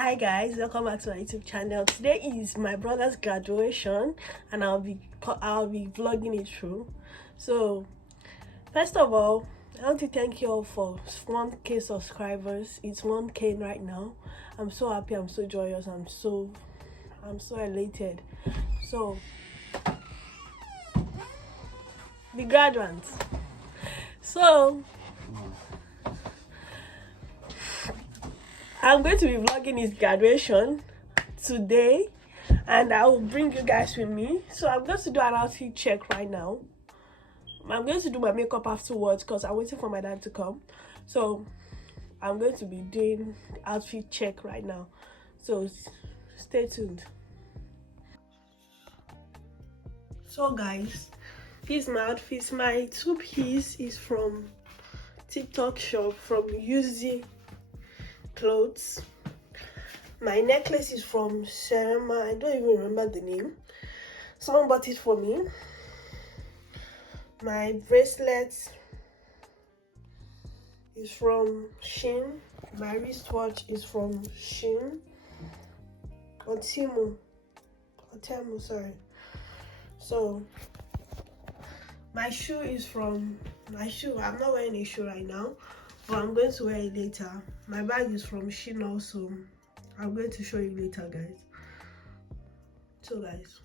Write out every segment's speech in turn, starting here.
Hi guys, welcome back to my YouTube channel. Today is my brother's graduation and I'll be vlogging it through. So first of all, I want to thank you all for 1k subscribers. It's 1k right now. I'm so happy, I'm so joyous, I'm so elated. So the graduates. So I'm going to be vlogging his graduation today and I will bring you guys with me. So I'm going to do an outfit check right now. I'm going to do my makeup afterwards because I'm waiting for my dad to come. So I'm going to be doing outfit check right now. So stay tuned. So guys, this is my outfit. My two-piece is from TikTok shop from Yuzi Clothes. My necklace is from Serema. I don't even remember the name. Someone bought it for me. My bracelet is from Shein. My wristwatch is from Shein. On Temu, sorry. So my shoe is from I'm not wearing a shoe right now, but I'm going to wear it later. My bag is from Shein also. I'm going to show you later, guys. So guys,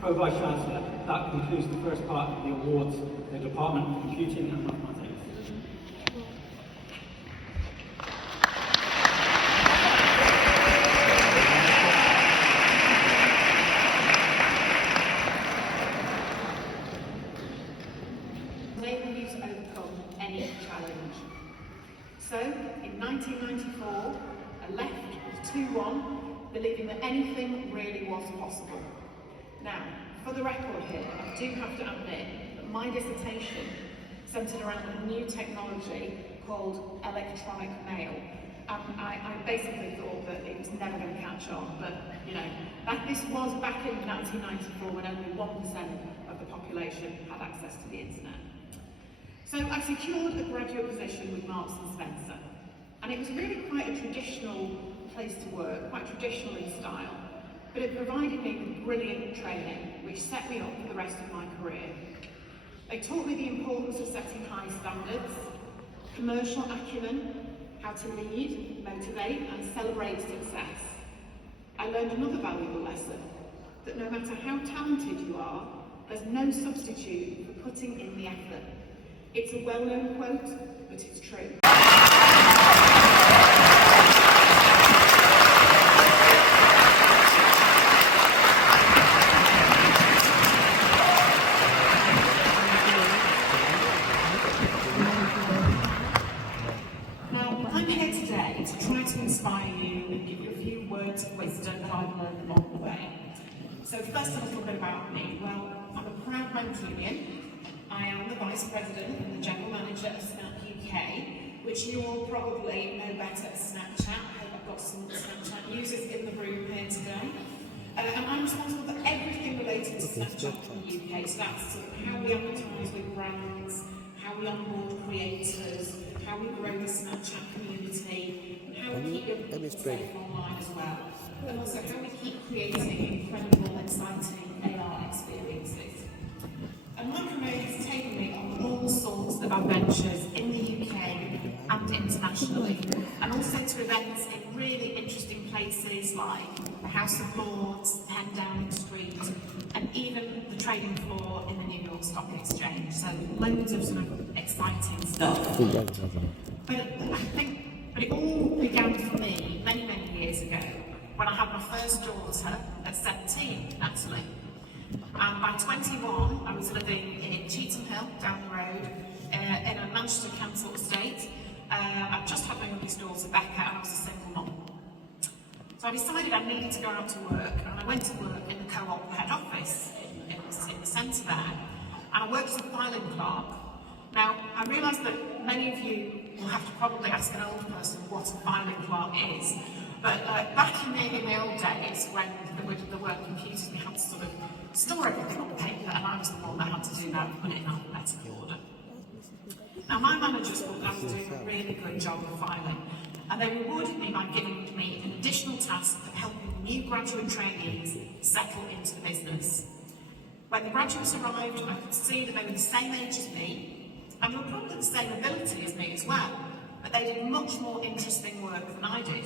Pro-Vice Chancellor, that concludes the first part of the awards for the Department of Computing and Mathematics. Enable you to overcome any challenge. So, in 1994, I left with 2-1, believing that anything really was possible. Now, for the record here, I do have to admit that my dissertation centred around a new technology called electronic mail. I basically thought that it was never going to catch on, but you know, this was back in 1994 when only 1% of the population had access to the internet. So I secured a graduate position with Marks and Spencer, and it was really quite a traditional place to work, quite traditional in style. But it provided me with brilliant training, which set me up for the rest of my career. They taught me the importance of setting high standards, commercial acumen, how to lead, motivate, and celebrate success. I learned another valuable lesson, that no matter how talented you are, there's no substitute for putting in the effort. It's a well-known quote, but it's true. Now, I'm here today to try to inspire you and give you a few words of wisdom that I've learned along the way. So first, a little bit about me. Well, I'm a proud Mancunian. I am the Vice President and the General Manager of Snap UK, which you all probably know better as Snapchat. I hope I've got some Snapchat users in the room here today. And I'm responsible for everything related to Snapchat in the UK. So that's sort of how we advertise with brands, how we onboard creators, how we grow the Snapchat community, and how we keep everything safe online as well. And also how we keep creating incredible, exciting AR experiences. And my career has taken me on all sorts of adventures in the UK and internationally, and also to events in really interesting places like the House of Lords, 10 Downing Street, and even the trading floor in the New York Stock Exchange. So loads of sort of exciting stuff. But it all began for me many, many years ago when I had my first daughter at 17, actually. And by 21, I was living in Cheetham Hill, down the road, in a Manchester council estate. I'd just had my youngest daughter, Becca, and I was a single mum. So I decided I needed to go out to work, and I went to work in the Co-op head office in the centre there. And I worked as a filing clerk. Now, I realise that many of you will have to probably ask an older person what a filing clerk is. But back in the old days, when there were computers, we had to sort of store everything on paper, and I was the one that had to do that and put it in alphabetical order. Now, my managers thought that I was doing a really good job of filing, and they rewarded me by giving me an additional task of helping new graduate trainees settle into the business. When the graduates arrived, I could see that they were the same age as me, and they were probably the same ability as me as well, but they did much more interesting work than I did,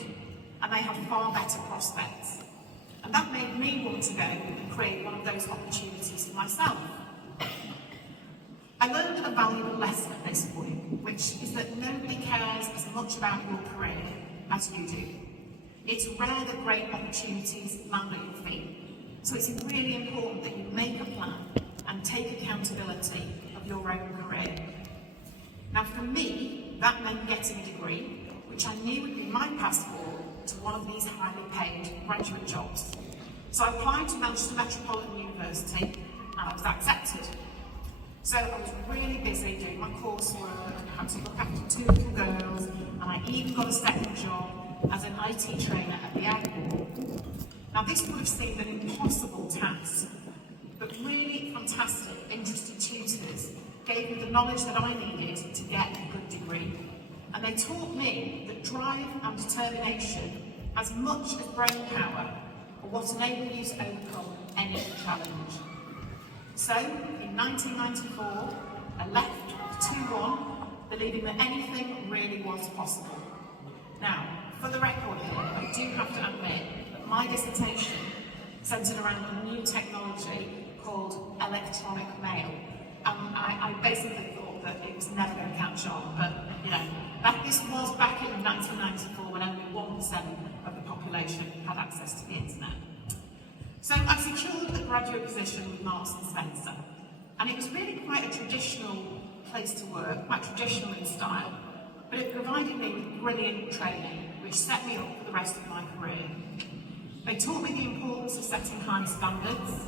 and they had far better prospects. And that made me want to go and create one of those opportunities for myself. I learned a valuable lesson at this point, which is that nobody cares as much about your career as you do. It's rare that great opportunities land at your feet. So it's really important that you make a plan and take accountability of your own career. Now for me, that meant getting a degree, which I knew would be my passport to one of these highly paid graduate jobs. So I applied to Manchester Metropolitan University and I was accepted. So I was really busy doing my coursework, I had to look after 2 little girls, and I even got a second job as an IT trainer at the airport. Now this would have seemed an impossible task, but really fantastic, interested tutors gave me the knowledge that I needed to get a good degree. And they taught me that drive and determination, as much as brain power, are what enable you to overcome any challenge. So, in 1994, I left with 2-1, believing that anything really was possible. Now, for the record here, I do have to admit that my dissertation centred around a new technology called electronic mail. I basically thought that it was never going to catch on, but you know, this was back in 1994 when only 1% of the population had access to the internet. So I secured a graduate position with Marks and Spencer, and it was really quite a traditional place to work, quite traditional in style, but it provided me with brilliant training, which set me up for the rest of my career. They taught me the importance of setting high standards,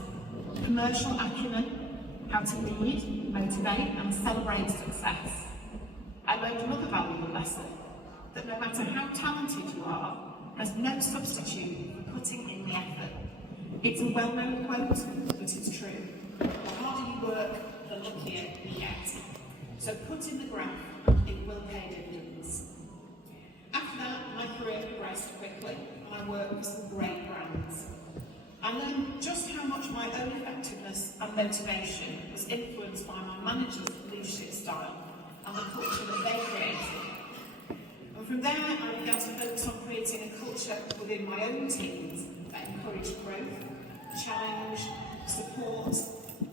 commercial acumen, how to lead, motivate and celebrate success. I learned another valuable lesson, that no matter how talented you are, there's no substitute for putting in the effort. It's a well-known quote, but it's true. The harder you work, the luckier you get. So put in the graft, it will pay dividends. After that, my career progressed quickly, and I worked with some great brands. I learned just how much my own effectiveness and motivation was influenced by my manager's leadership style and the culture that they created. And from there, I began to focus on creating a culture within my own teams that encouraged growth, challenge, support,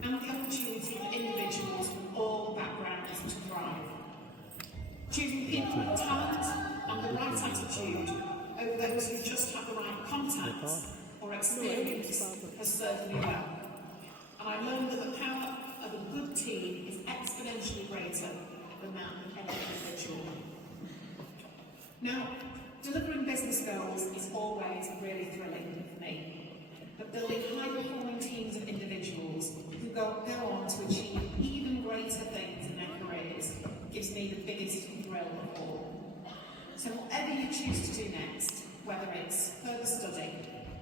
and the opportunity for individuals from all backgrounds to thrive. Choosing people with talent and the right attitude over those who just have the right contacts or experience has served me well. And I learned that the power of a good team is exponentially greater than that of any individual. Now, delivering business goals is always really thrilling for me, but building high-performing teams of individuals who go on to achieve even greater things in their careers gives me the biggest thrill of all. So whatever you choose to do next, whether it's further study,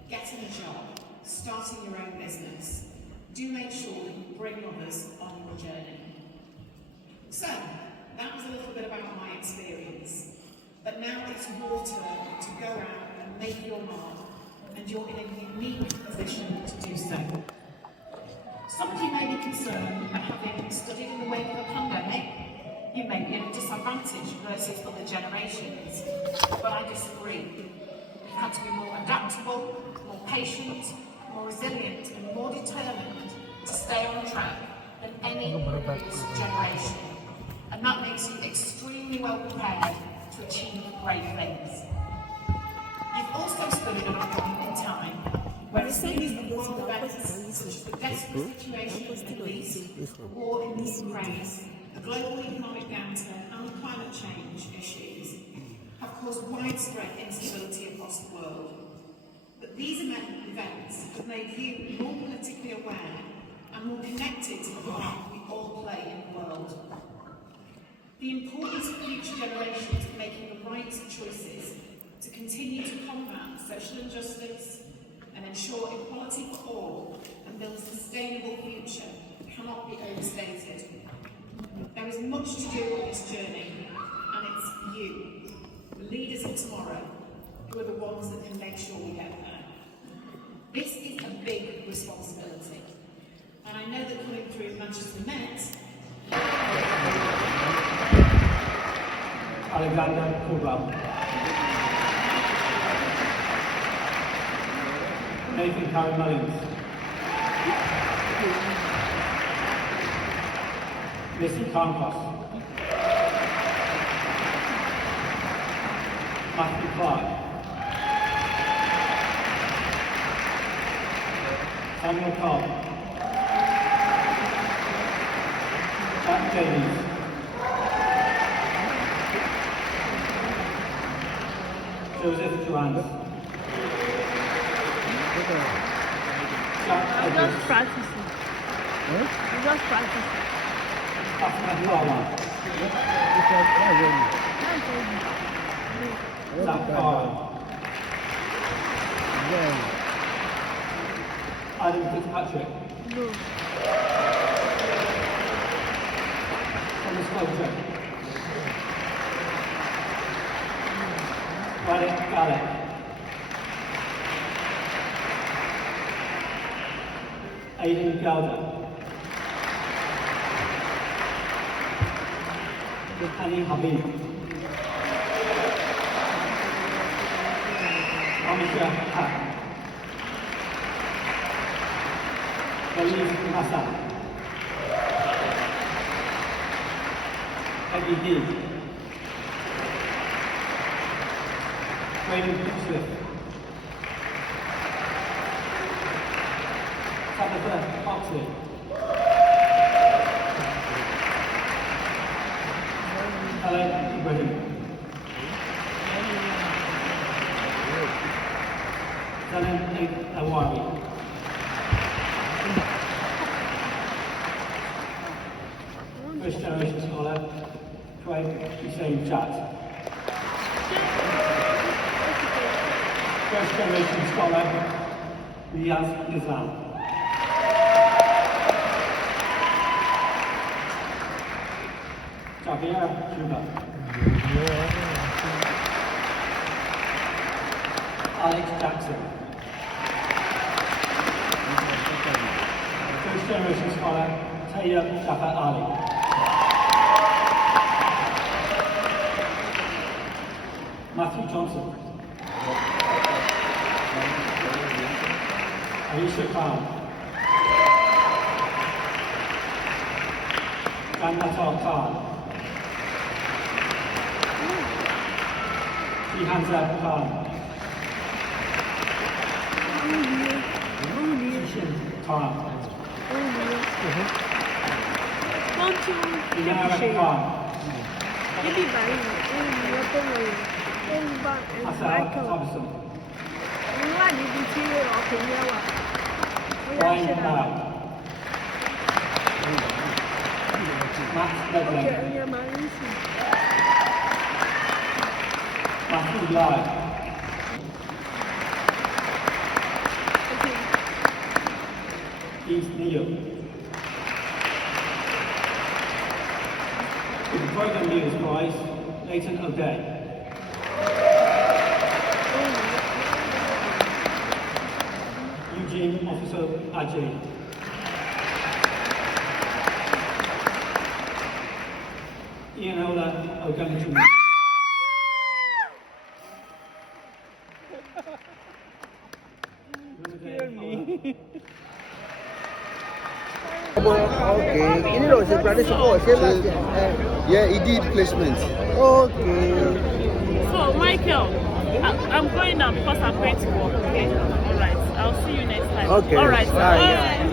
getting a job, starting your own business, do make sure that you bring others on your journey. So, that was a little bit about my experience. But now it's your turn to go out and make your mark, and you're in a unique position to do so. Some of you may be concerned that having studied in the wake of a pandemic, you may be at a disadvantage versus other generations, but I disagree. You've had to be more adaptable, more patient, more resilient, and more determined to stay on track than any previous generation. And that makes you extremely well prepared to achieve great things. You've also stood at a point in time where a series of world events such as the desperate situation in the Middle East, the war in the Ukraine, the global economic downturn and climate change issues have caused widespread instability across the world. But these events have made you more politically aware and more connected to the part we all play in the world. The importance of future generations making the right choices to continue to combat social injustice and ensure equality for all and build a sustainable future cannot be overstated. There is much to do on this journey, and it's you, the leaders of tomorrow, who are the ones that can make sure we get there. This is a big responsibility, and I know that coming through Manchester Met, Alexander Kubra. Nathan Karen Mullins. Missy Carncross. Matthew Clark. Samuel Cobb. Jack Davies. Joseph Durant. Jack Edwards. Just practicing. Just practicing. Ahmed Lala. Zach Barr. Adam Fitzpatrick. No. Thomas Fletcher. Radek Galek. Aidan Gelder. Ali Habib. Amisha Haq. Khalid Hassan. Peggy Heath. Raymond Swift. Tabitha Oxley. Alan Ibrahim. Zanen Awari. First generation scholar, Craig Hussein Chat. First generation scholar, Riyaz Islam. Javier Cuba. Alex Jackson. First generation scholar, Taya Jafar Ali. Matthew Johnson. Alicia Khan. Gannatar Khan. Jihanzad Khan. Shishin Khan. Inara Khan. Hassan Thompson. Wayne Cloud. Max Ledley. Mahmoud Lai. Keith Neal. With the Programme Leaders Prize, Leighton O'Day. Eugene Officer Ajay. Ianola Ogunjumi. Okay, ini loh sebelah support. Yeah, he did placement. Okay. So, Michael, I'm going now because I'm going to work. Okay? All right. I'll see you next time. Okay. All right. Bye. Bye.